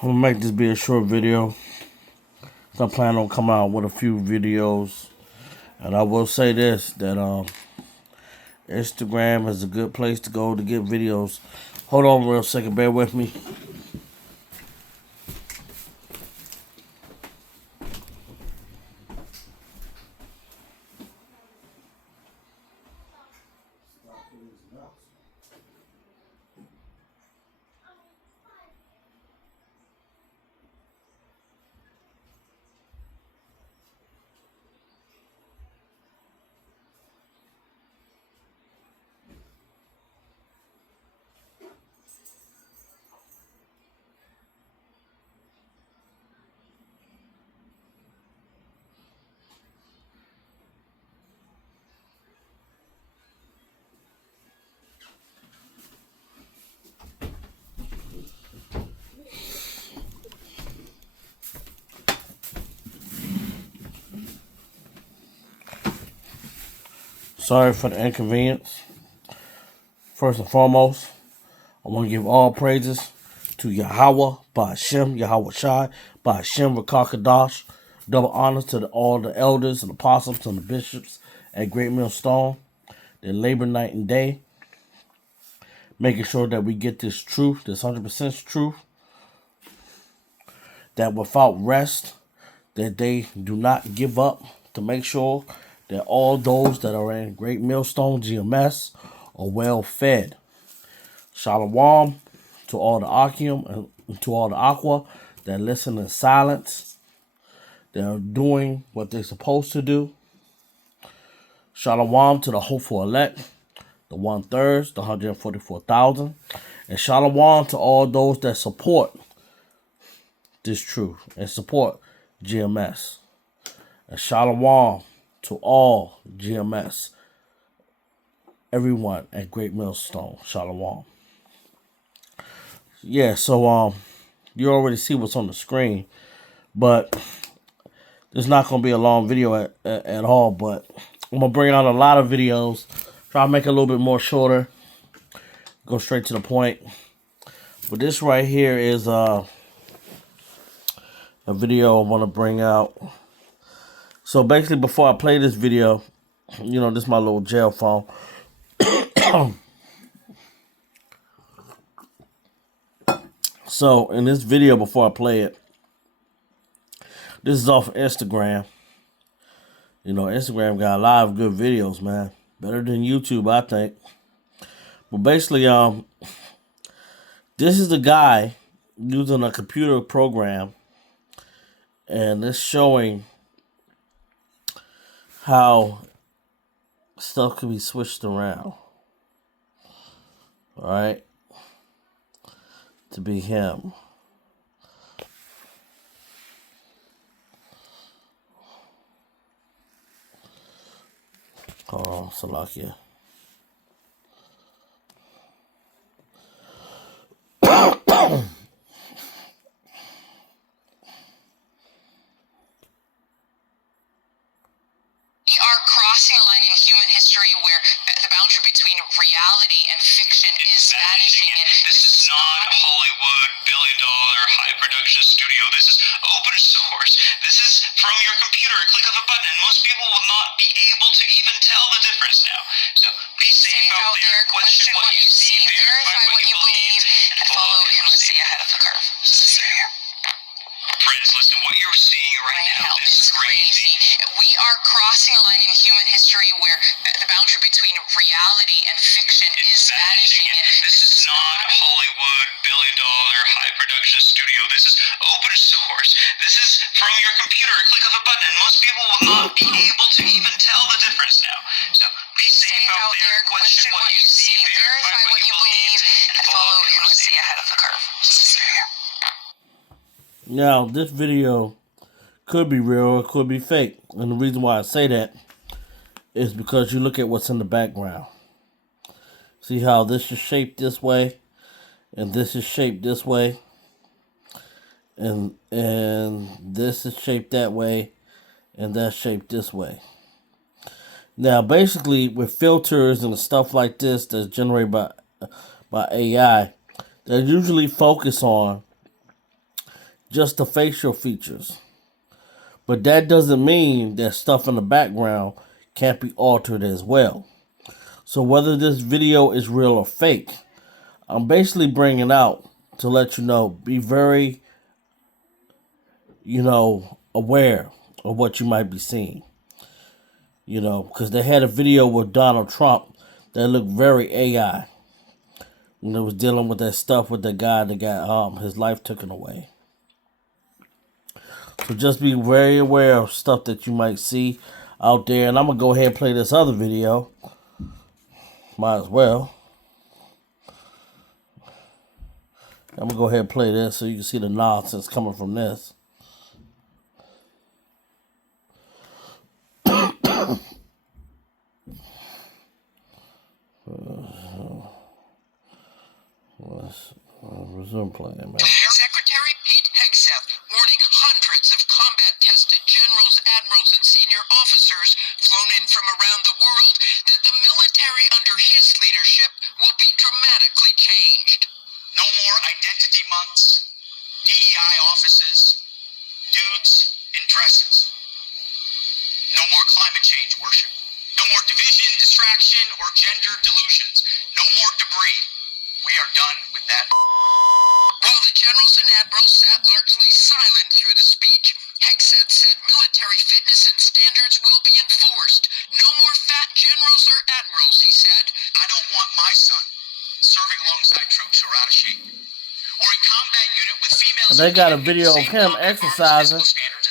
I'm gonna make this be a short video. So I plan on coming out with a few videos. And I will say this, that Instagram is a good place to go to get videos. Hold on real second, bear with me. Sorry for the inconvenience. First and foremost, I want to give all praises to Yahweh, Ba'ashem, Yahweh Shai, Ba'ashem, Rakakadash. Double honors to all the elders and apostles and the bishops at Great Millstone. They labor night and day, making sure that we get this truth, this 100% truth, that without rest, that they do not give up, to make sure that all those that are in Great Millstone GMS are well fed. Shalom to all the Akim and to all the Aqua that listen in silence. They're doing what they're supposed to do. Shalom to the hopeful elect, the 1/3, the 144,000. And shalom to all those that support this truth and support GMS. And shalom to all GMS, everyone at Great Millstone. Shalom. Yeah, so you already see what's on the screen, but it's not going to be a long video at all, but I'm going to bring out a lot of videos, try to make it a little bit more shorter, go straight to the point. But this right here is a video I want to bring out. So basically, before I play this video, you know, this is my little jail phone. So in this video, before I play it, this is off of Instagram. You know, Instagram got a lot of good videos, man. Better than YouTube, I think. But basically, this is the guy using a computer program, and it's showing how stuff can be switched around. All right, to be him. Hold on, Salakia. Crossing a line in human history where the boundary between reality and fiction is vanishing. This is not a Hollywood billion-dollar high-production studio. This is open source. This is from your computer, a click of a button, and most people will not be able to even tell the difference now. So be safe out there, question what you see, verify what you believe, and follow who must stay ahead of the curve. See you here. Friends, listen, what you're seeing right now is crazy. We are crossing a line in human history where the boundary between reality and fiction is vanishing. This is not a Hollywood billion-dollar high-production studio. This is open source. This is from your computer, a click of a button, and most people will not be able to even tell the difference now. So be safe out there, question what you see, verify what you believe, and follow who must stay ahead of the curve. See you here. Now, this video could be real or it could be fake. And the reason why I say that is because you look at what's in the background. See how this is shaped this way and this is shaped this way and this is shaped that way and that's shaped this way. Now, basically, with filters and stuff like this that's generated by AI, they usually focus on just the facial features. But that doesn't mean that stuff in the background can't be altered as well. So whether this video is real or fake, I'm basically bringing it out to let you know, be very, aware of what you might be seeing. Because they had a video with Donald Trump that looked very AI when it was dealing with that stuff with the guy that got his life taken away. So just be very aware of stuff that you might see out there. And I'm going to go ahead and play this other video. Might as well. I'm going to go ahead and play this so you can see the nonsense coming from this. Let's resume playing, man. Secretary Pete Hegseth warning hundreds of combat-tested generals, admirals, and senior officers flown in from around the world that the military under his leadership will be dramatically changed. No more identity months, DEI offices, dudes in dresses. No more climate change worship. No more division, distraction, or gender delusions. No more debris. We are done with that. While the generals and admirals sat largely silent through the speech, Hegseth said military fitness and standards will be enforced. No more fat generals or admirals, he said. I don't want my son serving alongside troops who are out of shape, or in combat unit with females. They got a video of him exercising.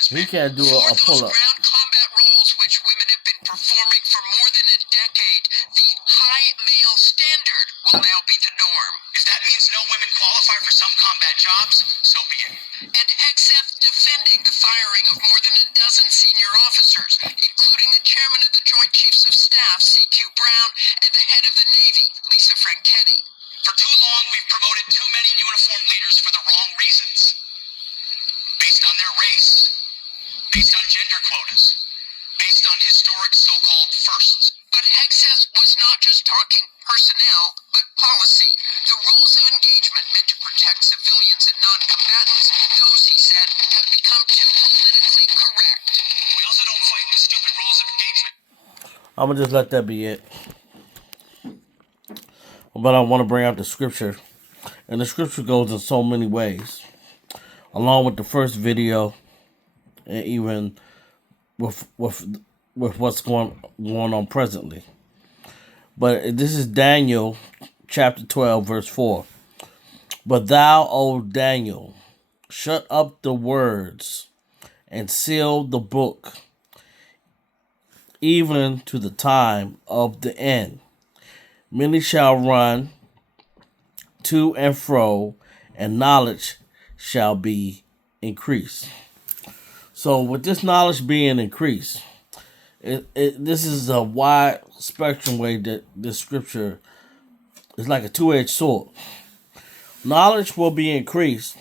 He can't do a pull-up. Ground combat roles, which women have been performing for more than a decade, the high male standard will now be the norm. If that means no women qualify for some combat jobs, so be it. And Hegseth defending the firing of more than a dozen senior officers, including the chairman of the Joint Chiefs of Staff, C.Q. Brown, and the head of the Navy, Lisa Franchetti. For too long, we've promoted too many uniformed leaders for the wrong reasons. Based on their race, based on gender quotas, based on historic so-called firsts. But Hegseth was not just talking personnel, but policy. The rules of engagement meant to protect civilians and non-combatants, those, he said, have become too politically correct. We also don't fight with stupid rules of engagement. I'm going to just let that be it. But I want to bring out the scripture. And the scripture goes in so many ways. Along with the first video, and even with what's going on presently. But this is Daniel chapter 12, verse 4. But thou, O Daniel, shut up the words and seal the book, even to the time of the end. Many shall run to and fro, and knowledge shall be increased. So with this knowledge being increased, this is a wide spectrum way that this scripture is like a two-edged sword. Knowledge will be increased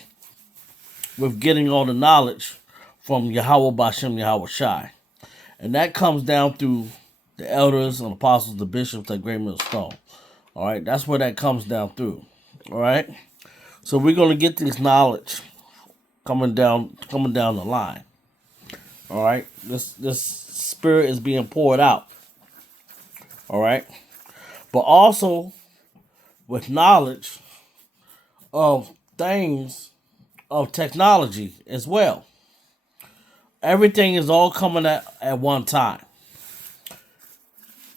with getting all the knowledge from Yahweh Bashem Yahweh Shai. And that comes down through the elders and apostles, the bishops at Great Millstone. All right, that's where that comes down through. All right, so we're going to get this knowledge coming down the line. All right, this spirit is being poured out. All right, but also with knowledge of things of technology as well. Everything is all coming at one time.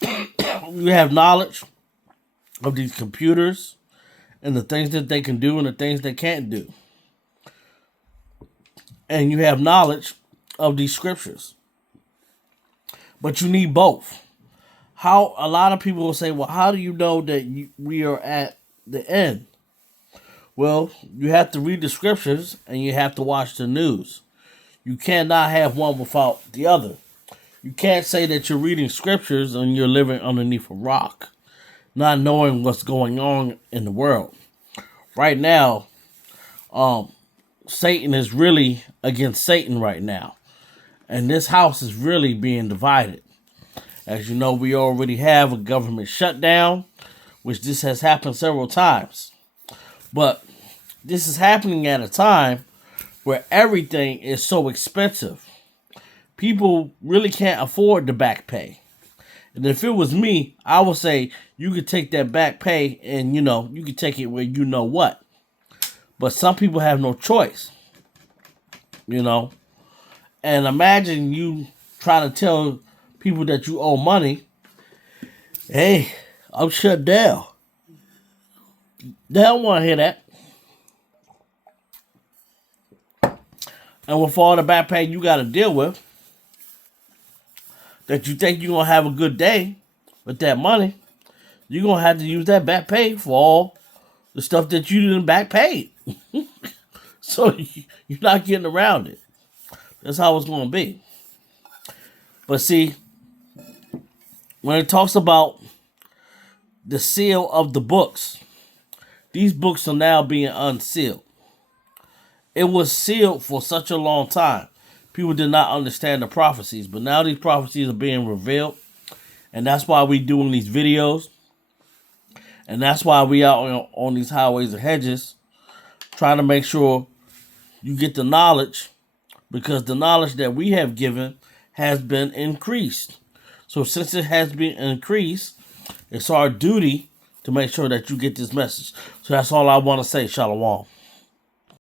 You have knowledge of these computers and the things that they can do and the things they can't do. And you have knowledge of these scriptures. But you need both. How a lot of people will say, well, how do you know that we are at the end? Well, you have to read the scriptures and you have to watch the news. You cannot have one without the other. You can't say that you're reading scriptures and you're living underneath a rock, not knowing what's going on in the world. Right now, Satan is really against Satan right now. And this house is really being divided. As you know, we already have a government shutdown, which this has happened several times. But this is happening at a time where everything is so expensive. People really can't afford the back pay. And if it was me, I would say you could take that back pay and, you could take it where you know what. But some people have no choice, And imagine you trying to tell people that you owe money, hey, I'm shut down. They don't want to hear that. And with all the back pay you got to deal with, that you think you're going to have a good day with that money, you're going to have to use that back pay for all the stuff that you didn't back pay. So you're not getting around it. That's how it's going to be. But see, when it talks about the seal of the books, these books are now being unsealed. It was sealed for such a long time. People did not understand the prophecies, but now these prophecies are being revealed. And that's why we're doing these videos. And that's why we out on these highways and hedges trying to make sure you get the knowledge, because the knowledge that we have given has been increased. So since it has been increased, it's our duty to make sure that you get this message. So that's all I want to say. Shalom.